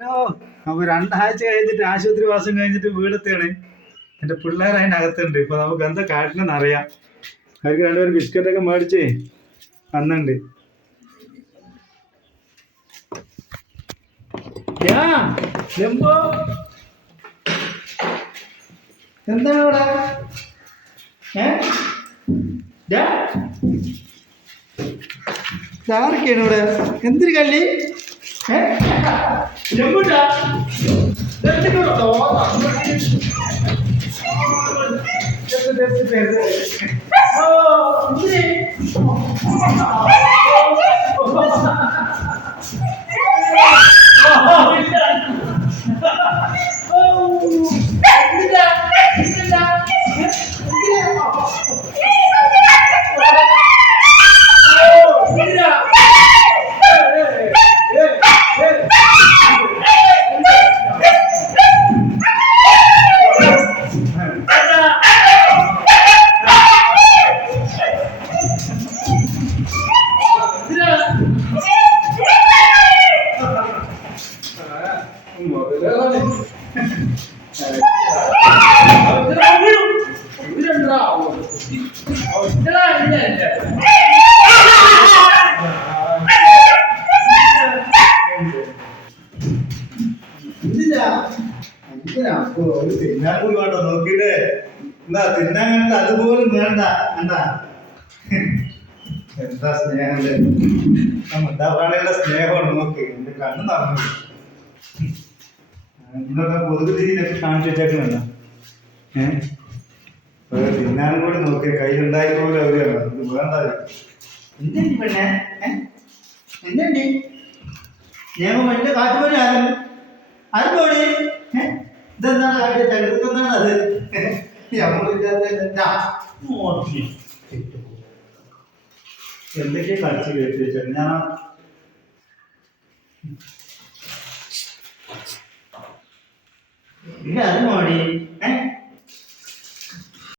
അപ്പൊ 2 ആഴ്ച കഴിഞ്ഞിട്ട് ആശുപത്രി വാസം കഴിഞ്ഞിട്ട് വീടെത്താണ്. എന്റെ പിള്ളേർ അതിൻ്റെ അകത്തുണ്ട്. ഇപ്പൊ നമുക്ക് എന്താ കാട്ടിനെന്ന് അറിയാം. അവർക്ക് രണ്ടുപേരും ബിസ്ക്കറ്റൊക്കെ മേടിച്ച് വന്നുണ്ട്. എന്താണ് ഇവിടെ? ആരൊക്കെയാണ് ഇവിടെ? എന്തൊരു കല്ലി? തിന്നാൻ പോയി വേണ്ട നോക്കിട്ട് എന്താ തിന്നാൻ കണ്ട അതുപോലും വേണ്ട. എന്താ എന്താ സ്നേഹം, മുണ്ടാപ്രാണികളുടെ സ്നേഹമാണ്. നോക്ക് എന്റെ കണ്ണ് നടന്നു. ഇന്നൊക്കെ പൊതുവിധിയിലൊക്കെ കാണിച്ചു വെച്ചേക്കുന്നുണ്ട. തിന്നാനും കൂടി നോക്കി കയ്യിലുണ്ടായി പോലെ അവരാണ്. ഇത് വേണ്ട. എന്തുണ്ട് പെണ്ണെ? എന്തുണ്ട്? ഞാൻ വലിയ കാറ്റുപോലെ ആരും ആരുമ്പോടി ഇതെന്താണ് ചരിത്രത്തിനാണ് അത്. എന്തൊക്കെയാ കളിച്ച് കേട്ടി വെച്ചാൽ ഞാൻ ഇല്ല അത് മോടി